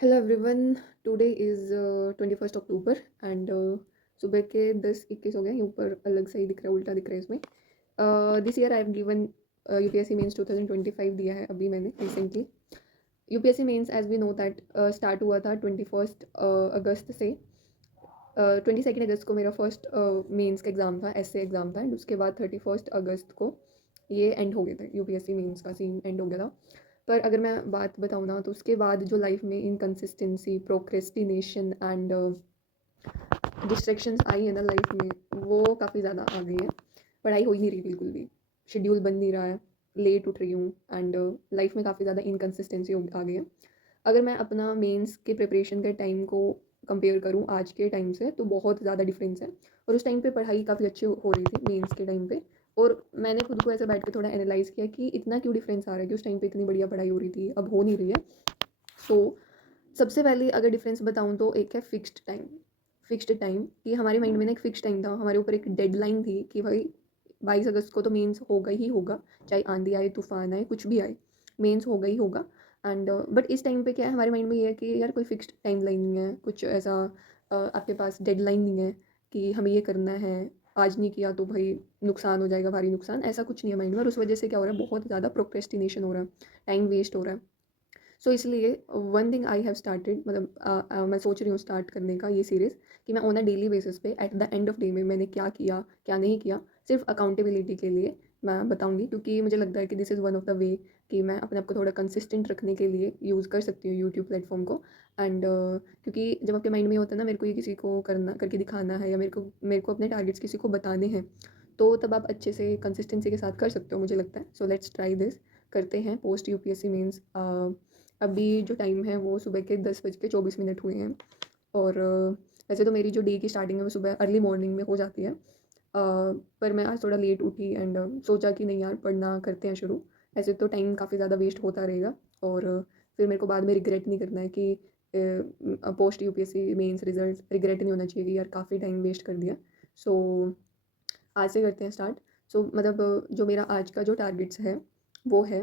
Hello everyone. Today is 21 October and सुबह के 10:21 हो गए। ये ऊपर अलग से ही दिख रहा है, उल्टा दिख रहा है इसमें। This year I have given UPSC mains 2025 दिया है अभी मैंने recently. UPSC mains as we know that start हुआ था 21 अगस्त से। 22 अगस्त को मेरा फर्स्ट मेंस का एग्ज़ाम था, एसए एग्ज़ाम था, एंड उसके बाद 31 अगस्त को ये एंड हो गया था। यूपीएससी मेंस का सीन एंड हो गया था। पर अगर मैं बात बताऊँ ना, तो उसके बाद जो लाइफ में इनकंसिस्टेंसी, प्रोक्रेस्टिनेशन एंड डिस्ट्रैक्शंस आई है ना लाइफ में, वो काफ़ी ज़्यादा आ गई है। पढ़ाई हो ही नहीं रही बिल्कुल भी, शेड्यूल बन नहीं रहा है, लेट उठ रही हूँ एंड लाइफ में काफ़ी ज़्यादा इनकंसिस्टेंसी आ गई है। अगर मैं अपना मेंस के प्रिपरेशन के टाइम को कंपेयर करूँ आज के टाइम से, तो बहुत ज़्यादा डिफरेंस है। और उस टाइम पे पढ़ाई काफ़ी अच्छी हो रही थी मेंस के टाइम पे, और मैंने खुद को ऐसे बैठ के थोड़ा एनालाइज़ किया कि इतना क्यों डिफरेंस आ रहा है कि उस टाइम पे इतनी बढ़िया पढ़ाई हो रही थी, अब हो नहीं रही है। सो सबसे पहले अगर डिफरेंस बताऊँ तो एक है फिक्स्ड टाइम। फिक्स्ड टाइम कि हमारे माइंड में ना एक फिक्स्ड टाइम था, हमारे ऊपर एक डेडलाइन थी कि भाई 22 अगस्त को तो मेंस होगा ही होगा, चाहे आंधी आए, तूफान आए, कुछ भी आए, मेंस होगा ही होगा। एंड बट इस टाइम पे क्या है, हमारे माइंड में ये है कि यार कोई फिक्स्ड टाइम लाइन नहीं है, कुछ ऐसा आपके पास डेडलाइन नहीं है कि हमें ये करना है, आज नहीं किया तो भाई नुकसान हो जाएगा, भारी नुकसान, ऐसा कुछ नहीं है माइंड में। और उस वजह से क्या हो रहा है, बहुत ज़्यादा प्रोक्रेस्टिनेशन हो रहा है, टाइम वेस्ट हो रहा है। सो इसलिए one thing I have started, मतलब मैं सोच रही हूँ स्टार्ट करने का ये सीरीज़, कि मैं ऑन अ डेली बेसिस पे eight the end of day में मैंने क्या किया क्या नहीं किया, सिर्फ अकाउंटेबिलिटी के लिए मैं बताऊंगी, क्योंकि मुझे लगता है कि this is one of the way कि मैं अपने आप को थोड़ा कंसिस्टेंट रखने के लिए यूज़ कर सकती हूँ यूट्यूब प्लेटफॉर्म को। एंड क्योंकि जब आपके माइंड में होता है ना, मेरे को ये किसी को करना करके दिखाना है, या मेरे को अपने टारगेट्स किसी को बताने हैं, तो तब आप अच्छे से कंसिस्टेंसी के साथ कर सकते हो, मुझे लगता है। सो लेट्स ट्राई दिस, करते हैं पोस्ट यूपीएससी मीन्स। अभी जो टाइम है वो सुबह के 10:24 हुए हैं। और वैसे तो मेरी जो डे की स्टार्टिंग है वो सुबह अर्ली मॉर्निंग में हो जाती है। पर मैं आज थोड़ा लेट उठी एंड सोचा कि नहीं यार, पढ़ना करते हैं शुरू। ऐसे तो टाइम काफ़ी ज़्यादा वेस्ट होता रहेगा, और फिर मेरे को बाद में रिग्रेट नहीं करना है कि post UPSC mains result regret नहीं होना चाहिए कि यार काफ़ी टाइम वेस्ट कर दिया। सो आज से करते हैं स्टार्ट। सो मतलब जो मेरा आज का जो टारगेट्स है वो है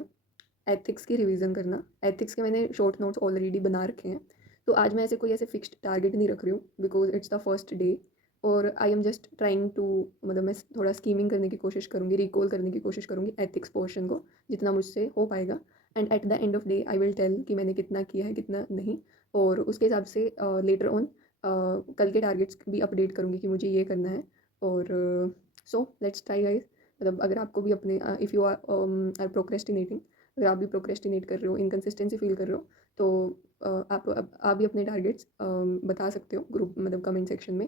एथिक्स की रिवीजन करना। एथिक्स के मैंने शॉर्ट नोट्स ऑलरेडी बना रखे हैं, तो आज मैं ऐसे कोई ऐसे फिक्स्ड टारगेट नहीं रख रही हूँ, because it's the first day. और I am just trying to, मतलब मैं थोड़ा स्कीमिंग करने की कोशिश करूँगी, रिकॉल करने की कोशिश करूँगी एथिक्स पोर्शन को, जितना मुझसे हो पाएगा। And at the end of day I will tell कि मैंने कितना किया है कितना नहीं। और उसके हिसाब से लेटर ऑन कल के टारगेट्स भी अपडेट करूँगी कि मुझे ये करना है। और सो लेट्स ट्राई गाइस। मतलब अगर आपको भी अपने इफ़ यू आर प्रोक्रेस्टिनेटिंग, अगर आप भी प्रोक्रेस्टिनेट कर रहे हो, इनकंसिस्टेंसी फील कर रहे हो, तो आप भी अपने टारगेट्स बता सकते हो ग्रुप, मतलब कमेंट सेक्शन में।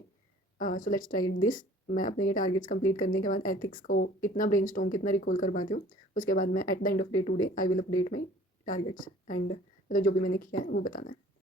So let's try this. मैं अपने ये टारगेट्स कंप्लीट करने के बाद एथिक्स को कितना ब्रेनस्टॉर्म, कितना रिकॉल कर पाती हूँ, उसके बाद मैं eight the end of day today I will update my targets and मतलब जो भी मैंने किया है वो बताना है।